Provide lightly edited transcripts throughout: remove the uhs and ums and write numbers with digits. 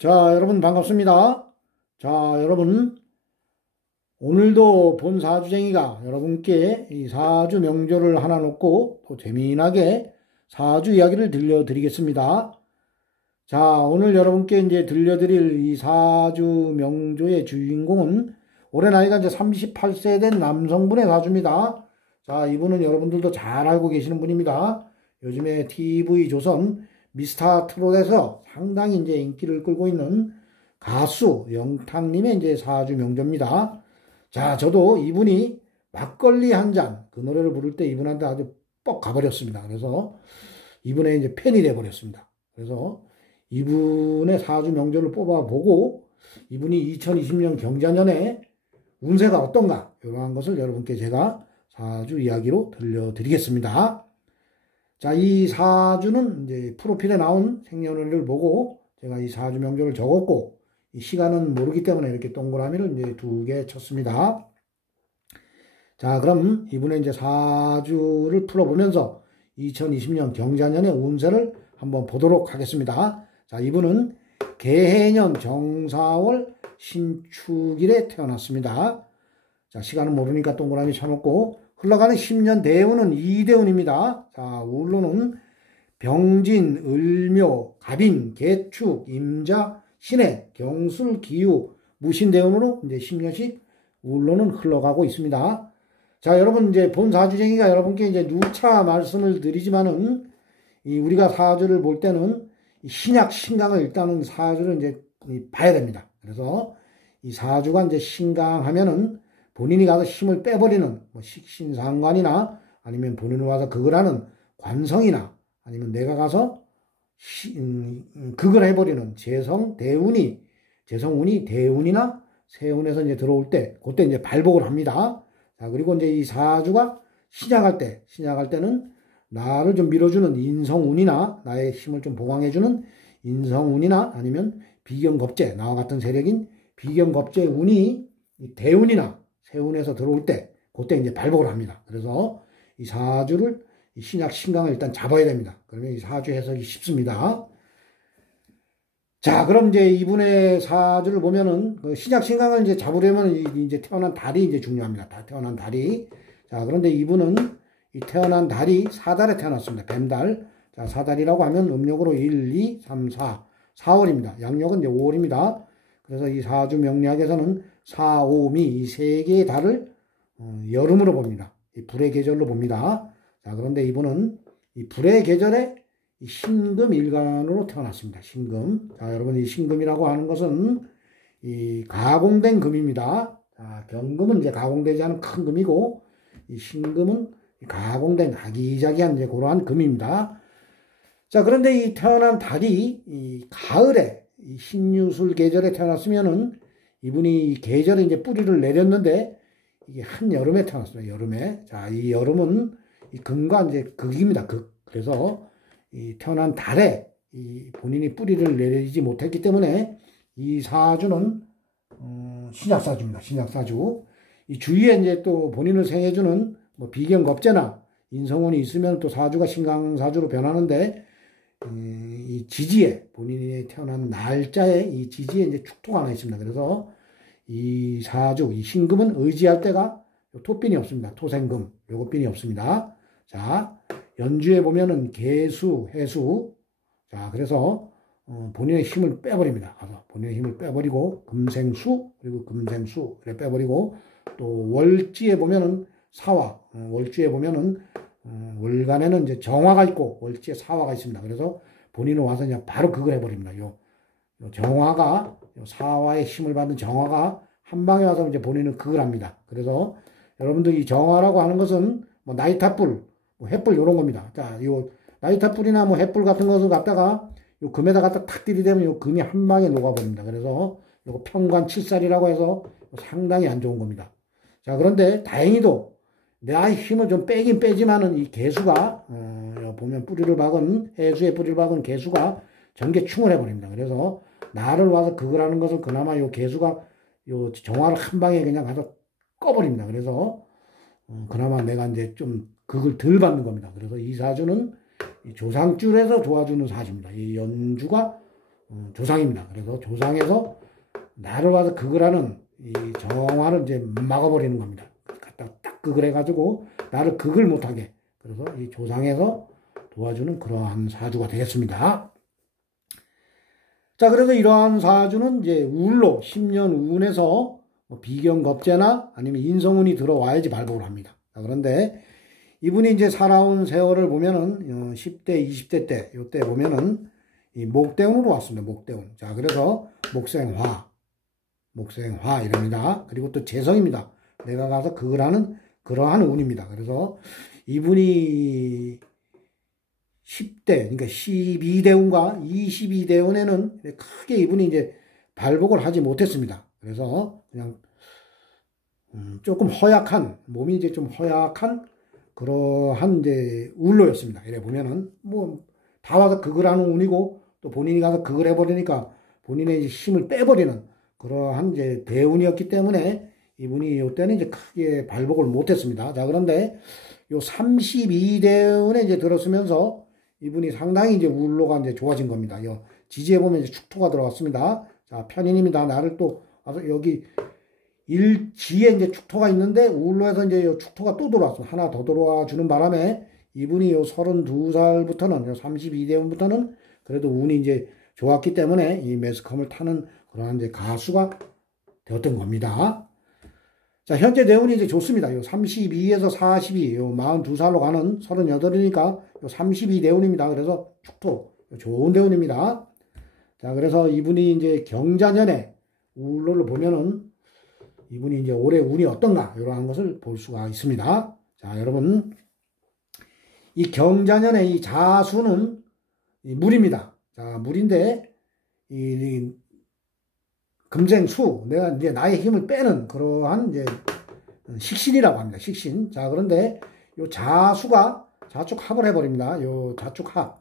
자, 여러분 반갑습니다. 자, 여러분 오늘도 본 사주쟁이가 여러분께 이 사주 명조를 하나 놓고 또 재미나게 사주 이야기를 들려드리겠습니다. 자, 오늘 여러분께 이제 들려드릴 이 사주 명조의 주인공은 올해 나이가 이제 38세 된 남성분의 사주입니다. 자, 이분은 여러분들도 잘 알고 계시는 분입니다. 요즘에 TV조선 미스터 트롯에서 상당히 이제 인기를 끌고 있는 가수 영탁님의 이제 사주 명조입니다. 자, 저도 이분이 막걸리 한 잔 그 노래를 부를 때 이분한테 아주 뻑 가버렸습니다. 그래서 이분의 이제 팬이 돼버렸습니다. 그래서 이분의 사주 명조를 뽑아보고 이분이 2020년 경자년에 운세가 어떤가 이러한 것을 여러분께 제가 사주 이야기로 들려드리겠습니다. 자, 이 사주는 이제 프로필에 나온 생년월일을 보고 제가 이 사주 명조를 적었고 이 시간은 모르기 때문에 이렇게 동그라미를 이제 2개 쳤습니다. 자, 그럼 이분의 이제 사주를 풀어보면서 2020년 경자년의 운세를 한번 보도록 하겠습니다. 자, 이분은 개해년 정사월 신축일에 태어났습니다. 자, 시간은 모르니까 동그라미 쳐놓고 흘러가는 10년 대운은 이대운입니다. 자, 울로는 병진, 을묘, 갑인, 개축, 임자, 신해, 경술, 기유, 무신대운으로 이제 10년씩 울로는 흘러가고 있습니다. 자, 여러분 이제 본 사주쟁이가 여러분께 이제 누차 말씀을 드리지만은 우리가 사주를 볼 때는 신약 신강을 일단은 사주를 이제 봐야 됩니다. 그래서 이 사주가 이제 신강하면은 본인이 가서 힘을 빼버리는 뭐 식신상관이나 아니면 본인이 와서 극을 하는 관성이나 아니면 내가 가서 극을 해버리는 재성운이 대운이나 세운에서 이제 들어올 때 그때 이제 발복을 합니다. 자, 그리고 이제 이 사주가 신약할 때는 나를 좀 밀어주는 인성운이나 나의 힘을 좀 보강해주는 인성운이나 아니면 비견겁재 나와 같은 세력인 비견겁재 운이 대운이나 세운에서 들어올 때 그때 이제 발복을 합니다. 그래서 이 사주를 이 신약 신강을 일단 잡아야 됩니다. 그러면 이 사주 해석이 쉽습니다. 자, 그럼 이제 이분의 사주를 보면은 그 신약 신강을 이제 잡으려면 이제 태어난 달이 이제 중요합니다. 다 태어난 달이. 자, 그런데 이분은 이 태어난 달이 사달에 태어났습니다. 뱀달. 자, 사달이라고 하면 음력으로 1, 2, 3, 4. 4월입니다. 양력은 이제 5월입니다. 그래서 이 사주 명리학에서는 4, 5, 미 이 세 개의 달을 여름으로 봅니다. 이 불의 계절로 봅니다. 자, 그런데 이분은 이 불의 계절에 이 신금 일간으로 태어났습니다. 신금. 자, 여러분 이 신금이라고 하는 것은 이 가공된 금입니다. 자, 경금은 이제 가공되지 않은 큰 금이고 이 신금은 가공된 아기자기한 이제 그러한 금입니다. 자, 그런데 이 태어난 달이 이 가을에 이 신유술 계절에 태어났으면은 이분이 이 계절에 이제 뿌리를 내렸는데 이게 한여름에 태어났어요. 여름에. 자, 이 여름은 이 금과 이제 극입니다. 극. 그래서 이 태어난 달에 이 본인이 뿌리를 내리지 못했기 때문에 이 사주는 신약사주입니다. 신약사주. 이 주위에 이제 또 본인을 생해주는 뭐 비견겁재나 인성운이 있으면 또 사주가 신강사주로 변하는데 이 지지에 본인이 태어난 날짜에 이 지지에 이제 축토가 하나 있습니다. 그래서 이 사주 이 신금은 의지할 때가 토빈이 없습니다. 토생금 요거 빈이 없습니다. 자, 연주에 보면은 개수, 해수. 자, 그래서 본인의 힘을 빼버립니다. 가서 본인의 힘을 빼버리고 금생수 그리고 금생수 그래 빼버리고 또 월지에 보면은 사화, 월주에 보면은 월간에는 이제 정화가 있고 월지에 사화가 있습니다. 그래서 본인은 와서 그냥 바로 그걸 해버립니다. 요 정화가 요 사화의 힘을 받는 정화가 한 방에 와서 이제 본인은 그걸 합니다. 그래서 여러분들 이 정화라고 하는 것은 뭐 나이타불, 뭐 햇불 요런 겁니다. 자, 요 나이타불이나 뭐 햇불 같은 것을 갖다가 요 금에다 갖다 탁 들이대면 요 금이 한 방에 녹아버립니다. 그래서 요거 평관 칠살이라고 해서 상당히 안 좋은 겁니다. 자, 그런데 다행히도 내 힘을 좀 빼긴 빼지만은 이 개수가 보면 뿌리를 박은 해수의 뿌리를 박은 개수가 전개충을 해버립니다. 그래서 나를 와서 그걸 하는 것을 그나마 요 개수가 요 정화를 한 방에 그냥 가서 꺼버립니다. 그래서 그나마 내가 이제 좀 극을 덜 받는 겁니다. 그래서 이 사주는 이 조상줄에서 도와주는 사주입니다. 이 연주가 조상입니다. 그래서 조상에서 나를 와서 극을 하는 이 정화를 이제 막아버리는 겁니다. 갖다 딱 극을 해가지고 나를 극을 못하게. 그래서 이 조상에서 도와주는 그러한 사주가 되겠습니다. 자, 그래서 이러한 사주는 이제 우울로 10년 운에서 비경겁제나 아니면 인성운이 들어와야지 발복을 합니다. 자, 그런데 이분이 이제 살아온 세월을 보면은 10대, 20대 때, 요때 보면은 이 목대운으로 왔습니다. 목대운. 자, 그래서 목생화 이랍니다. 그리고 또 재성입니다. 내가 가서 그걸 하는 그러한 운입니다. 그래서 이분이 10대, 그러니까 12대운과 22대운에는 크게 이분이 이제 발복을 하지 못했습니다. 그래서 그냥 조금 허약한, 몸이 이제 좀 허약한 그러한 이제 운로였습니다. 이래 보면은 뭐 다 와서 그걸 하는 운이고 또 본인이 가서 그걸 해버리니까 본인의 이제 힘을 빼버리는 그러한 이제 대운이었기 때문에 이분이 이때는 이제 크게 발복을 못했습니다. 자, 그런데 요 32대운에 이제 들었으면서 이분이 상당히 이제 운로가 이제 좋아진 겁니다. 요 지지에 보면 이제 축토가 들어왔습니다. 자, 편인입니다. 나를 또 와서 여기 일지에 이제 축토가 있는데 우울로에서 이제 요 축토가 또 들어왔습니다. 하나 더 들어와 주는 바람에 이분이 요 32살부터는 요 32대운부터는 그래도 운이 이제 좋았기 때문에 이 매스컴을 타는 그러한 이제 가수가 되었던 겁니다. 자, 현재 대운이 이제 좋습니다. 요 32에서 42, 요 42살로 가는 38이니까 요 32대운입니다. 그래서 축토 좋은 대운입니다. 자, 그래서 이분이 이제 경자년에 우울로를 보면은 이분이 이제 올해 운이 어떤가 이러한 것을 볼 수가 있습니다. 자, 여러분 이 경자년의 이 자수는 이 물입니다. 자, 물인데 이 금생수 내가 이제 나의 힘을 빼는 그러한 이제 식신이라고 합니다. 식신. 자, 그런데 요 자수가 자축합을 해버립니다. 요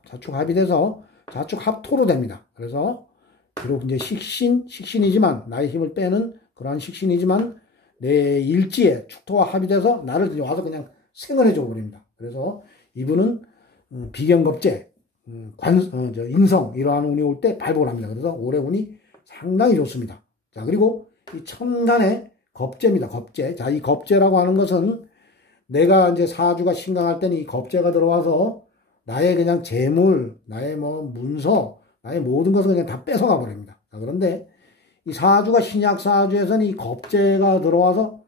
자축합이 돼서 자축합토로 됩니다. 그래서 비록 이제 식신이지만 나의 힘을 빼는 그러한 식신이지만 내 일지에 축토와 합이 돼서 나를 와서 그냥 생을 해줘 버립니다. 그래서 이분은 비경겁제, 인성 이러한 운이 올 때 발복을 합니다. 그래서 올해 운이 상당히 좋습니다. 자, 그리고 이 천간의 겁재입니다. 겁재. 자, 이 겁재라고 하는 것은 내가 이제 사주가 신강할 때는 이 겁재가 들어와서 나의 그냥 재물, 나의 뭐 문서, 나의 모든 것을 그냥 다 뺏어가 버립니다. 자, 그런데 이 사주가 신약 사주에서는 이 겁재가 들어와서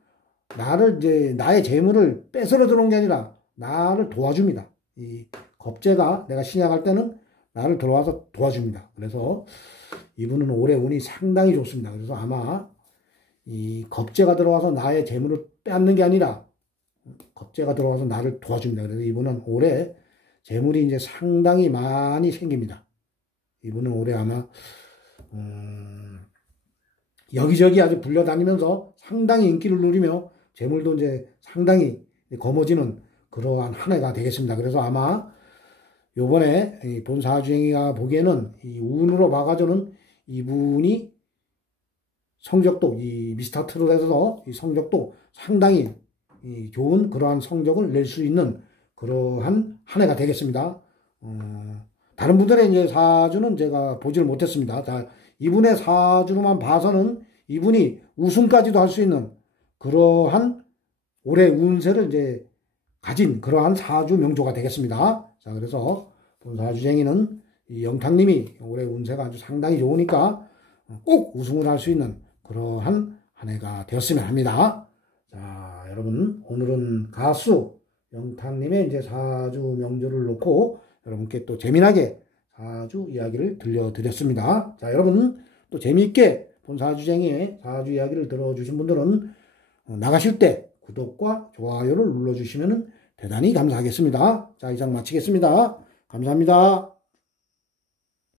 나를 이제 나의 재물을 뺏으러 들어온 게 아니라 나를 도와줍니다. 이 겁재가 내가 신약할 때는 나를 들어와서 도와줍니다. 그래서 이분은 올해 운이 상당히 좋습니다. 그래서 아마 이 겁재가 들어와서 나의 재물을 빼앗는 게 아니라 겁재가 들어와서 나를 도와줍니다. 그래서 이분은 올해 재물이 이제 상당히 많이 생깁니다. 이분은 올해 아마 여기저기 아주 불려다니면서 상당히 인기를 누리며 재물도 이제 상당히 거머쥐는 그러한 한 해가 되겠습니다. 그래서 아마 요번에 본사주행이가 보기에는 이 운으로 봐가지고는 이분이 성적도 이 미스터트롯에서 이 성적도 상당히 좋은 그러한 성적을 낼 수 있는 그러한 한 해가 되겠습니다. 다른 분들의 이제 사주는 제가 보지를 못했습니다. 자, 이분의 사주로만 봐서는 이분이 우승까지도 할 수 있는 그러한 올해 운세를 이제 가진 그러한 사주 명조가 되겠습니다. 자, 그래서 본사주쟁이는 이 영탁님이 올해 운세가 아주 상당히 좋으니까 꼭 우승을 할 수 있는 그러한 한 해가 되었으면 합니다. 자, 여러분 오늘은 가수 영탁님의 이제 사주 명조를 놓고 여러분께 또 재미나게 사주 이야기를 들려드렸습니다. 자, 여러분 또 재미있게 본사주쟁이의 사주 이야기를 들어주신 분들은 나가실 때 구독과 좋아요를 눌러주시면 대단히 감사하겠습니다. 자, 이상 마치겠습니다. 감사합니다.